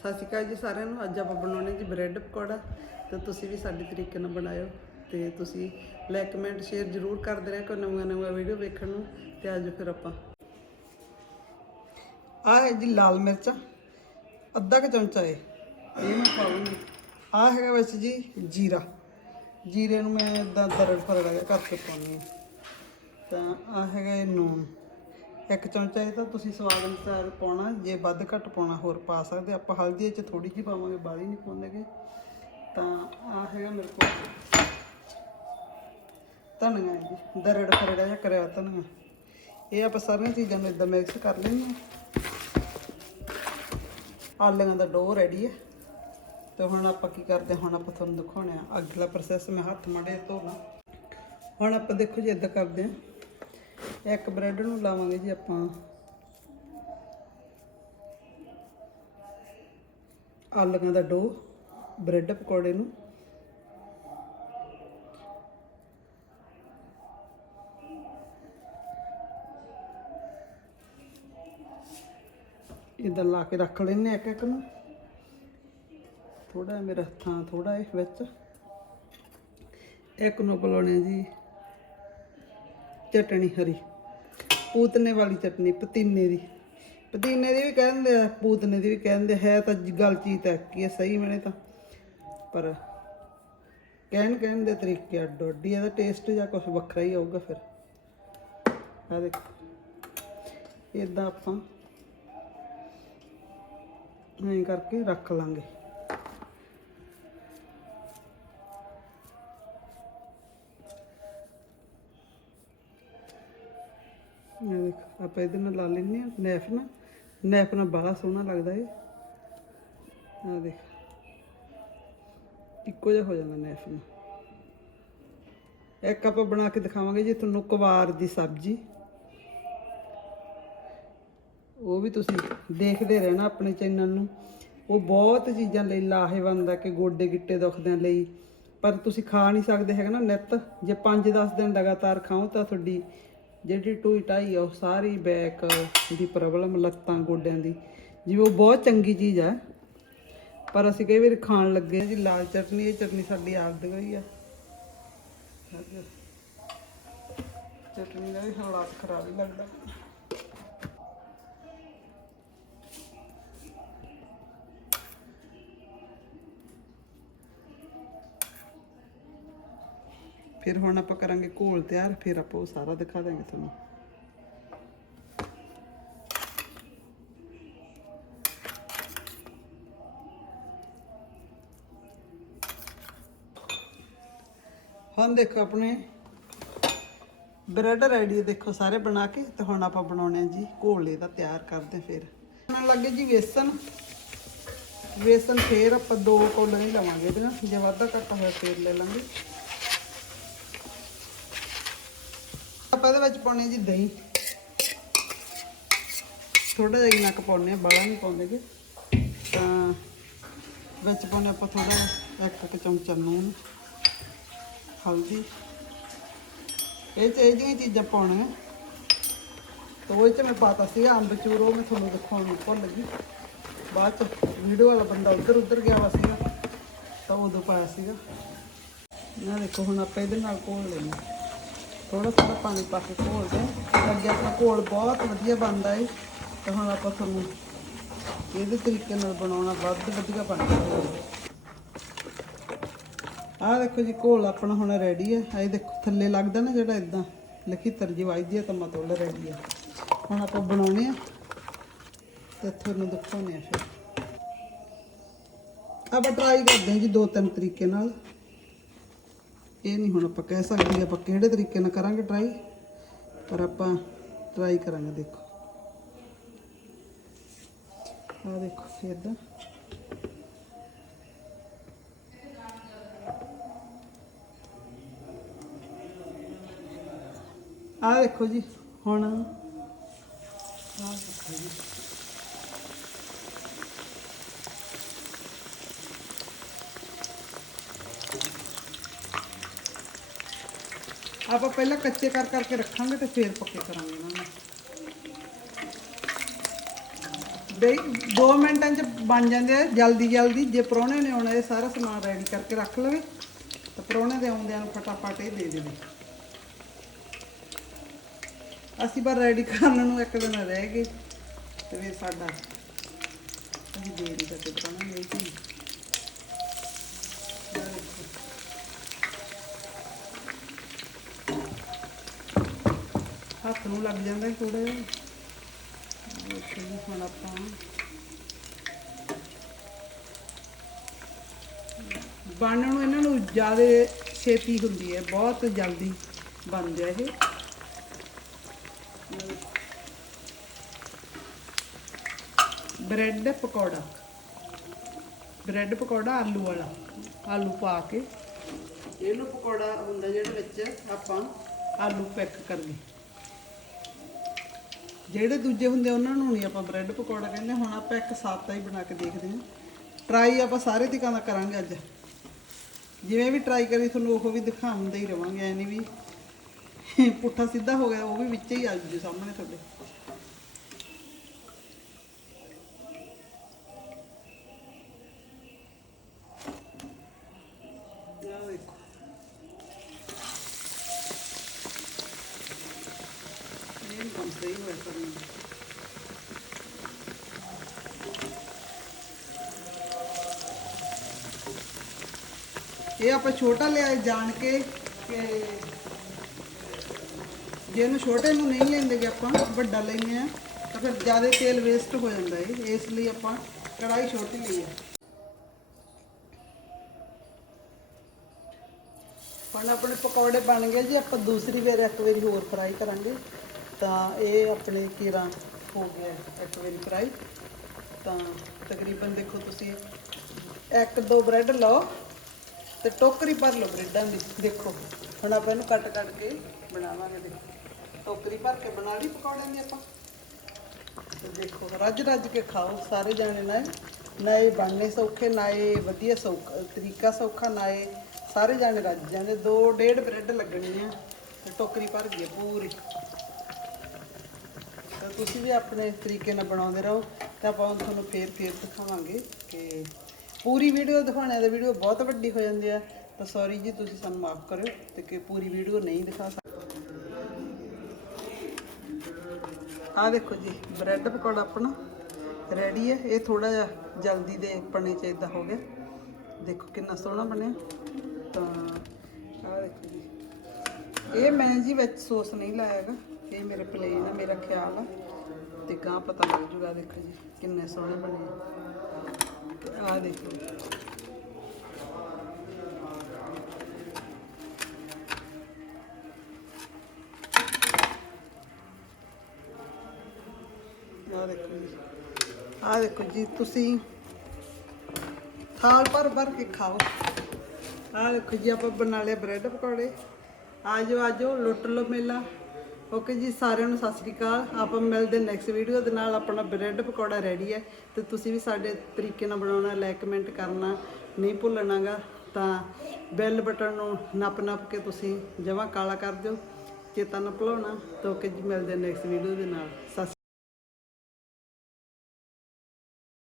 ਸਤਿ ਸ਼੍ਰੀ ਅਕਾਲ ਜੀ ਸਾਰਿਆਂ ਨੂੰ। ਅੱਜ ਆਪਾਂ ਬਣਾਉਣੇ ਜੀ ਬ੍ਰੈਡ ਪਕੌੜਾ ਤੇ ਤੁਸੀਂ ਵੀ ਸਾਡੇ ਤਰੀਕੇ ਨਾਲ ਬਣਾਇਓ ਤੇ ਤੁਸੀਂ ਲਾਈਕ ਕਮੈਂਟ ਸ਼ੇਅਰ ਜ਼ਰੂਰ ਕਰਦੇ ਰਹਿਓ ਕੋਈ ਨਵੀਆਂ ਨਵੀਆਂ ਵੀਡੀਓ ਵੇਖਣ ਨੂੰ ਤੇ ਅੱਜ ਫਿਰ ਆਪਾਂ। ਆਹ ਹੈ ਜੀ ਲਾਲ ਮਿਰਚਾਂ ਅੱਧਾ ਕੁ ਚਮਚਾ ਹੈ ਇਹ ਮੈਂ ਪਾਉਂਗੀ ਆਹ ਹੈਗਾ ਵਿੱਚ ਜੀ ਜੀਰਾ। ਜੀਰੇ ਨੂੰ ਮੈਂ ਇਦਾਂ ਦਰੜ ਫਰੜ ਕਰਕੇ ਪਾਉਂਦੀ ਤਾਂ ਆ ਹੈਗਾ ਇਹ ਨੂਨ। ਇੱਕ ਚਮਚਾ ਇਹ ਤਾਂ ਤੁਸੀਂ ਸਵਾਦ ਅਨੁਸਾਰ ਪਾਉਣਾ, ਜੇ ਵੱਧ ਘੱਟ ਪਾਉਣਾ ਹੋਰ ਪਾ ਸਕਦੇ ਆਪਾਂ ਹਲਦੀ ਇਹ ਚ ਥੋੜੀ ਜਿਹੀ ਪਾਵਾਂਗੇ, ਬਾਲੀ ਨਹੀਂ ਪਾਉਂਦੇਗੇ ਤਾਂ ਆ ਹੈਗਾ ਮੇਰੇ ਕੋਲ। ਧਨੀਆ ਜੀ, ਦਰੜ ਫਰੜਾ ਜਿਹਾ ਕਰਿਆ ਧਨੀਆ। ਇਹ ਆਪਾਂ ਸਾਰੀਆਂ ਚੀਜ਼ਾਂ ਨੂੰ ਇਦਾਂ ਮਿਕਸ ਕਰ ਲੈਂਦੇ ਹਾਂ ਆਲੂਆਂ ਦਾ ਡੋ ਰੈਡੀ ਹੈ ਤੇ ਹੁਣ ਆਪਾਂ ਕੀ ਕਰਦੇ ਹਾਂ? ਹੁਣ ਆਪਾਂ ਤੁਹਾਨੂੰ ਦਿਖਾਉਣੇ ਆ। ਅਗਲਾ ਪ੍ਰੋਸੈਸ ਮੈਂ ਹੱਥ ਮੜੇ ਧੋਣਾ ਹੁਣ ਆਪਾਂ ਦੇਖੋ ਜੀ ਇਦਾਂ ਕਰਦੇ ਆ। ਇੱਕ ਬ੍ਰੈਡ ਨੂੰ ਲਾਵਾਂਗੇ ਜੀ ਆਪਾਂ। ਆਲੂਆਂ ਦਾ ਡੋ ਬ੍ਰੈਡ ਪਕੌੜੇ ਨੂੰ। ਇਦਾਂ ਲਾ ਕੇ ਰੱਖ ਲੈਨੇ ਇੱਕ ਇੱਕ ਨੂੰ। ਥੋੜਾ ਮੇਰਾ ਥਾਂ ਥੋੜਾ ਹੈ ਵਿੱਚ। ਇੱਕ ਨੂੰ ਬੁਲਾਉਣੇ ਜੀ। ਚਟਣੀ ਹਰੀ। ਪੂਤਨੇ ਵਾਲੀ ਚਟਨੀ ਪਤੀਨੇ ਦੀ। ਪਤੀਨੇ ਦੀ ਵੀ ਕਹਿੰਦੇ ਆ, ਪੂਤਨੇ ਦੀ ਵੀ ਕਹਿੰਦੇ ਹੈ ਤਾਂ ਜੀ ਗੱਲ ਚੀਤ ਹੈ ਕੀ ਹੈ ਸਹੀ ਮੈਨੇ ਤਾਂ। ਪਰ ਕਹਿਣ ਕਹਿਣ ਦੇ ਤਰੀਕੇ ਅੱਡੋ ਅੱਡੀ ਇਹਦਾ ਟੇਸਟ ਜਾਂ ਕੁਝ ਵੱਖਰਾ ਹੀ ਆਊਗਾ ਫਿਰ। ਆ ਦੇਖੋ ਇਦਾਂ ਆਪਾਂ ਐਂ ਕਰਕੇ ਰੱਖ ਲਾਂਗੇ। ਇਹ ਦੇਖ ਆਪਾਂ ਇਹਦੇ ਨਾਲ ਲਾ ਲੈਂਦੇ ਆ ਨੈਫ ਨਾਲ ਨੈਫ ਨਾਲ ਬਾਹਲਾ ਸੋਹਣਾ ਲੱਗਦਾ ਏ ਆ ਦੇਖ। ਇੱਕੋ ਜਿਹਾ ਹੋ ਜਾਂਦਾ ਨੈਫ ਨਾਲ। ਇੱਕ ਆਪਾਂ ਬਣਾ ਕੇ ਦਿਖਾਵਾਂਗੇ ਜੀ ਤੁਹਾਨੂੰ ਕੁਵਾਰ ਦੀ ਸਬਜ਼ੀ। ਉਹ ਵੀ ਤੁਸੀਂ ਦੇਖਦੇ ਰਹਿਣਾ ਆਪਣੇ ਚੈਨਲ ਨੂੰ। ਉਹ ਬਹੁਤ ਚੀਜ਼ਾਂ ਲਈ ਲਾਹੇਵੰਦ ਆ ਕਿ ਗੋਡੇ ਗਿੱਟੇ ਦੁਖਦਿਆਂ ਲਈ। ਪਰ ਤੁਸੀਂ ਖਾ ਨਹੀਂ ਸਕਦੇ ਹੈਗਾ ਨਾ ਨਿੱਤ। ਜੇ 5-10 ਦਿਨ ਲਗਾਤਾਰ ਖਾਓ ਤਾਂ ਤੁਹਾਡੀ ਜਿਹੜੀ ਟੂਈ ਟਾਈ ਆ, ਉਹ ਸਾਰੀ ਬੈਕ ਦੀ ਪ੍ਰੋਬਲਮ ਲੱਤਾਂ, ਗੋਡਿਆਂ ਦੀ। ਜਿਵੇਂ ਉਹ ਬਹੁਤ ਚੰਗੀ ਚੀਜ਼ ਆ। ਪਰ ਅਸੀਂ ਕਈ ਵਾਰ ਖਾਣ ਲੱਗੇ ਜੀ, ਲਾਲ ਚਟਨੀ, ਇਹ ਚਟਨੀ ਸਾਡੀ ਆਪ ਦੀ ਹੋਈ ਆ। ਚਟਨੀ ਦਾ ਵੀ ਹਾਲਾਤ ਖਰਾਬ ਹੀ ਲੱਗਦਾ। ਫਿਰ ਹੁਣ ਆਪਾਂ ਕਰਾਂਗੇ ਘੋਲ ਤਿਆਰ, ਫਿਰ ਆਪਾਂ ਉਹ ਸਾਰਾ ਦਿਖਾ ਦਾਂਗੇ ਤੁਹਾਨੂੰ। ਹੁਣ ਦੇਖੋ ਆਪਣੇ ਬ੍ਰੈਡ ਰੈਡੀ ਦੇਖੋ ਸਾਰੇ ਬਣਾ ਕੇ, ਤੇ ਹੁਣ ਆਪਾਂ ਬਣਾਉਣੇ ਆ ਜੀ ਘੋਲੇ ਦਾ ਤਿਆਰ ਕਰਦੇ ਫਿਰ। ਬਣਨ ਲੱਗੇ ਜੀ ਵੇਸਣ। ਵੇਸਣ ਫੇਰ ਆਪਾਂ ਦੋ ਕੋਲ ਨਹੀਂ ਲਵਾਂਗੇ ਇਹਦੇ ਨਾਲ, ਜੇ ਵਾਧਾ ਘੱਟ ਹੋਇਆ ਫੇਰ ਲੈ ਲਾਂਗੇ। ਇਹਦੇ ਵਿੱਚ ਪਾਉਣੇ ਜੀ ਦਹੀਂ। ਥੋੜਾ ਜਿਹਾ ਹੀ ਨੱਕ ਪਾਉਣੇ ਆ, ਬਾਲਾ ਨਹੀਂ ਪਾਉਂਦੇਗੇ ਤਾਂ ਵਿੱਚ ਪਾਉਣੇ ਆਪਾਂ ਥੋੜਾ ਇੱਕ ਇੱਕ ਚਮਚਾ ਨੂਨ, ਹਲਦੀ। ਇਹ ਚ ਇਹ ਜਿਹੀਆਂ ਚੀਜ਼ਾਂ ਪਾਉਣੀਆਂ। ਤਾਂ ਉਹ ਚ ਮੈਂ ਪਾਤਾ ਸੀਗਾ ਅੰਬਚੂਰ ਉਹ ਮੈਂ ਤੁਹਾਨੂੰ ਦਿਖਾਉਣ ਨੂੰ ਭੁੱਲ ਗਈ। ਬਾਅਦ ਚ ਵੀਡੀਓ ਵਾਲਾ ਬੰਦਾ ਉੱਧਰ ਉੱਧਰ ਗਿਆ ਵਾ ਸੀਗਾ, ਤਾਂ ਉਦੋਂ ਪਾਇਆ ਸੀਗਾ। ਨਾ ਦੇਖੋ, ਹੁਣ ਆਪਾਂ ਇਹਦੇ ਨਾਲ ਘੋਲ ਲੈਣਾ ਥੋੜਾ ਥੋੜਾ ਪਾਣੀ ਪਾ ਕੇ ਘੋਲਦੇ ਹਾਂ ਅੱਗੇ ਆਪਣਾ ਘੋਲ ਬਹੁਤ ਵਧੀਆ ਬਣਦਾ ਏ। ਤਾਂ ਹੁਣ ਆਪਾਂ ਤੁਹਾਨੂੰ ਇਹਦੇ ਤਰੀਕੇ ਨਾਲ ਬਣਾਉਣਾ ਵੱਧ ਵਧੀਆ ਬਣਦਾ ਆਹ ਦੇਖੋ ਜੀ, ਘੋਲ ਆਪਣਾ ਹੁਣ ਰੈਡੀ ਹੈ ਇਹ ਦੇਖੋ, ਥੱਲੇ ਲੱਗਦਾ ਨਾ ਜਿਹੜਾ ਇਦਾਂ ਲਿਖੀ ਤਰਜੀ ਵੱਜਦੀ ਹੈ ਤਾਂ ਮਤਲਬ ਰੈਡੀ ਹੈ ਹੁਣ ਆਪਾਂ ਬਣਾਉਣੇ ਆ। ਤੇ ਤੁਹਾਨੂੰ ਦਿਖਾਉਣੇ ਆ ਫਿਰ। ਆਪਾਂ ਟਰਾਈ ਕਰਦੇ ਹਾਂ ਜੀ ਦੋ ਤਿੰਨ ਤਰੀਕੇ ਨਾਲ। ਇਹ ਨਹੀਂ ਹੁਣ ਆਪਾਂ ਕਹਿ ਸਕਦੇ ਆਪਾਂ ਕਿਹੜੇ ਤਰੀਕੇ ਨਾਲ ਕਰਾਂਗੇ ਟਰਾਈ ਪਰ ਆਪਾਂ ਟਰਾਈ ਕਰਾਂਗੇ, ਦੇਖੋ। ਆ ਦੇਖੋ ਇਦਾਂ ਆ ਦੇਖੋ ਜੀ, ਹੁਣ। ਆ ਦੇਖੋ ਜੀ ਆਪਾਂ ਪਹਿਲਾਂ ਕੱਚੇ ਕਰ ਕਰਕੇ ਰੱਖਾਂਗੇ ਤੇ ਫਿਰ ਪੱਕੇ ਕਰਾਂਗੇ ਇਹਨਾਂ ਨੂੰ। ਬਈ 2 ਮਿੰਟਾਂ ਚ ਬਣ ਜਾਂਦੇ ਆ, ਜਲਦੀ ਜਲਦੀ। ਜੇ ਪ੍ਰਾਹੁਣੇ ਨੇ ਆਉਣਾ, ਇਹ ਸਾਰਾ ਸਮਾਨ ਰੈਡੀ ਕਰਕੇ ਰੱਖ ਲਵੇ। ਤਾਂ ਪ੍ਰਾਹੁਣੇ ਦੇ ਆਉਂਦਿਆਂ ਨੂੰ ਫਟਾਫਟ ਇਹ ਦੇ ਦੇਵੇ। ਅਸੀਂ ਬਸ ਰੈਡੀ ਕਰਨ ਨੂੰ ਇੱਕ ਦਿਨ ਰਹਿ ਗਏ ਤੇ ਫਿਰ ਸਾਡਾ ਅਸੀਂ ਦੇ ਨਹੀਂ ਸਕੇ ਪ੍ਰਾਹੁਣੇ ਨੂੰ ਇਹ ਚੀਜ਼ ਹੱਥ ਨੂੰ ਲੱਗ ਜਾਂਦਾ ਥੋੜਾ ਜਿਹਾ। ਦੇਖੋ ਜੀ ਹੁਣ ਆਪਾਂ ਬਣਨ ਨੂੰ ਇਹਨਾਂ ਨੂੰ ਜ਼ਿਆਦਾ ਛੇਤੀ ਹੁੰਦੀ ਹੈ, ਬਹੁਤ ਜਲਦੀ ਬਣਦੇ ਆ ਇਹ। ਬ੍ਰੈਡ ਪਕੌੜਾ ਬ੍ਰੈਡ ਪਕੌੜਾ ਆਲੂ ਵਾਲਾ, ਆਲੂ ਪਾ ਕੇ। ਇਹਨੂੰ ਪਕੌੜਾ ਹੁੰਦਾ ਜਿਹੜੇ ਵਿੱਚ ਆਪਾਂ ਆਲੂ ਪੈਕ ਕਰਨੇ। ਜਿਹੜੇ ਦੂਜੇ ਹੁੰਦੇ ਉਹਨਾਂ ਨੂੰ ਨਹੀਂ ਆਪਾਂ ਬ੍ਰੈਡ ਪਕੌੜਾ ਕਹਿੰਦੇ, ਹੁਣ ਆਪਾਂ ਇੱਕ ਸਾਦਾ ਹੀ ਬਣਾ ਕੇ ਦੇਖਦੇ ਹਾਂ। ਟਰਾਈ ਆਪਾਂ ਸਾਰੇ ਦਿਕਾਂ ਦਾ ਕਰਾਂਗੇ ਅੱਜ। ਜਿਵੇਂ ਵੀ ਟਰਾਈ ਕਰੀ, ਤੁਹਾਨੂੰ ਉਹ ਵੀ ਦਿਖਾਉਂਦੇ ਹੀ ਰਵਾਂਗੇ, ਐ ਨਹੀਂ ਵੀ ਪੁੱਠਾ ਸਿੱਧਾ ਹੋ ਗਿਆ, ਉਹ ਵੀ ਵਿੱਚ ਹੀ ਆ ਜੂ ਸਾਹਮਣੇ ਤੁਹਾਡੇ ਆਹ ਦੇਖੋ ਇਹ ਕੰਮ ਸਹੀ ਹੋਇਆ ਕਰਨੀ ਇਹ ਆਪਾਂ ਛੋਟਾ ਲਿਆ ਜਾਣ ਕੇ ਕਿ ਜੇ ਇਹਨੂੰ ਛੋਟੇ ਨੂੰ ਨਹੀਂ ਲੈਂਦੇ ਜੇ ਆਪਾਂ, ਵੱਡਾ ਲੈਂਦੇ ਆ ਤਾਂ ਫਿਰ ਜ਼ਿਆਦਾ ਤੇਲ ਵੇਸਟ ਹੋ ਜਾਂਦਾ ਹੈ ਇਸ ਲਈ ਆਪਾਂ ਕੜਾਈ ਛੋਟੀ ਲਈ ਹੈ। ਹੁਣ ਆਪਣੇ ਪਕੌੜੇ ਬਣ ਗਏ ਜੀ, ਆਪਾਂ ਦੂਸਰੀ ਵਾਰ ਇੱਕ ਵਾਰੀ ਹੋਰ ਫਰਾਈ ਕਰਾਂਗੇ। ਤਾਂ ਇਹ ਆਪਣੇ ਕੀਰਾ ਹੋ ਗਿਆ ਇੱਕ ਵਾਰੀ ਫਰਾਈ ਤਾਂ ਤਕਰੀਬਨ ਦੇਖੋ ਤੁਸੀਂ ਇੱਕ ਦੋ ਬ੍ਰੈਡ ਲਓ। ਤੇ ਟੋਕਰੀ ਭਰ ਲਓ ਬ੍ਰੈਡਾਂ ਦੀ, ਦੇਖੋ। ਹੁਣ ਆਪਾਂ ਇਹਨੂੰ ਕੱਟ ਕੱਟ ਕੇ ਬਣਾਵਾਂਗੇ, ਦੇਖੋ। ਟੋਕਰੀ ਭਰ ਕੇ ਬਣਾ ਲਈ ਪਕੌੜਿਆਂ ਦੀ ਆਪਾਂ। ਦੇਖੋ, ਰੱਜ ਰੱਜ ਕੇ ਖਾਓ ਸਾਰੇ ਜਾਣੇ, ਨਾ ਨਾ ਇਹ ਬਣਨੇ ਸੌਖੇ, ਨਾ ਇਹ ਵਧੀਆ ਸੌਖਾ ਤਰੀਕਾ ਸੌਖਾ, ਨਾ ਇਹ ਸਾਰੇ ਜਾਣੇ ਰੱਜ ਜਾਂਦੇ। ਦੋ ਡੇਢ ਬ੍ਰੈਡ ਲੱਗਣੀ ਆ ਤੇ ਟੋਕਰੀ ਭਰ ਗਈ ਪੂਰੀ। ਤਾਂ ਤੁਸੀਂ ਵੀ ਆਪਣੇ ਤਰੀਕੇ ਨਾਲ ਬਣਾਉਂਦੇ ਰਹੋ ਤਾਂ ਆਪਾਂ ਤੁਹਾਨੂੰ ਫੇਰ ਫੇਰ ਦਿਖਾਵਾਂਗੇ ਕਿ ਪੂਰੀ ਵੀਡੀਓ ਦਿਖਾਉਣੇ ਦਾ ਵੀਡੀਓ ਬਹੁਤ ਵੱਡੀ ਹੋ ਜਾਂਦੀ ਆ। ਤਾਂ ਸੌਰੀ ਜੀ, ਤੁਸੀਂ ਸਾਨੂੰ ਮਾਫ ਕਰਿਓ ਤੇ ਕਿ ਪੂਰੀ ਵੀਡੀਓ ਨਹੀਂ ਦਿਖਾ ਸਕਦੇ ਆ ਦੇਖੋ ਜੀ ਬ੍ਰੈਡ ਪਕੌੜਾ ਆਪਣਾ ਰੈਡੀ ਹੈ ਇਹ ਥੋੜਾ ਜਿਹਾ ਜਲਦੀ ਦੇ ਪਣੇ ਚ ਇਦਾਂ ਹੋ ਗਿਆ। ਦੇਖੋ ਕਿੰਨਾ ਸੋਹਣਾ ਬਣਿਆ। ਤਾਂ ਆ ਦੇਖੋ ਜੀ। ਇਹ ਮੈਂ ਜੀ ਵਿੱਚ ਸੌਸ ਨਹੀਂ ਲਾਇਆਗਾ ਇਹ ਮੇਰੇ ਪਲੇਨ ਆ, ਮੇਰਾ ਖਿਆਲ ਆ। ਤੇ ਗਾਂ ਪਤਾ ਲੱਗ ਜੂਗਾ, ਦੇਖੋ ਜੀ, ਕਿੰਨੇ ਸੋਹਣੇ ਬਣੇ ਆ। ਦੇਖੋ। ਆ ਦੇਖੋ ਜੀ। ਆ ਦੇਖੋ ਜੀ, ਤੁਸੀਂ ਥਾਲ ਭਰ ਭਰ ਕੇ ਖਾਓ। ਆ ਦੇਖੋ ਜੀ, ਆਪਾਂ ਬਣਾ ਲਿਆ ਬ੍ਰੈਡ ਪਕੌੜੇ। ਆਜੋ ਆਜੋ ਲੁੱਟ ਲਓ ਮੇਲਾ। ਓਕੇ ਜੀ, ਸਾਰਿਆਂ ਨੂੰ ਸਤਿ ਸ੍ਰੀ ਅਕਾਲ। ਆਪਾਂ ਮਿਲਦੇ ਨੈਕਸਟ ਵੀਡੀਓ ਦੇ ਨਾਲ। ਆਪਣਾ ਬ੍ਰੈਡ ਪਕੌੜਾ ਰੈਡੀ ਹੈ। ਤੇ ਤੁਸੀਂ ਵੀ ਸਾਡੇ ਤਰੀਕੇ ਨਾਲ ਬਣਾਉਣਾ ਲਾਈਕ ਕਮੈਂਟ ਕਰਨਾ, ਨਹੀਂ ਭੁੱਲਣਾਗਾ, ਤਾਂ ਬੈਲ ਬਟਨ ਨੂੰ ਨੱਪ ਨੱਪ ਕੇ ਤੁਸੀਂ ਜਮਾ ਕਾਲਾ ਕਰ ਦਿਓ। ਚੇਤਾ ਨਾ ਭੁਲਾਉਣਾ। ਤਾਂ ਓਕੇ ਜੀ, ਮਿਲਦੇ ਨੈਕਸਟ ਵੀਡੀਓ ਦੇ ਨਾਲ। ਸਤਿ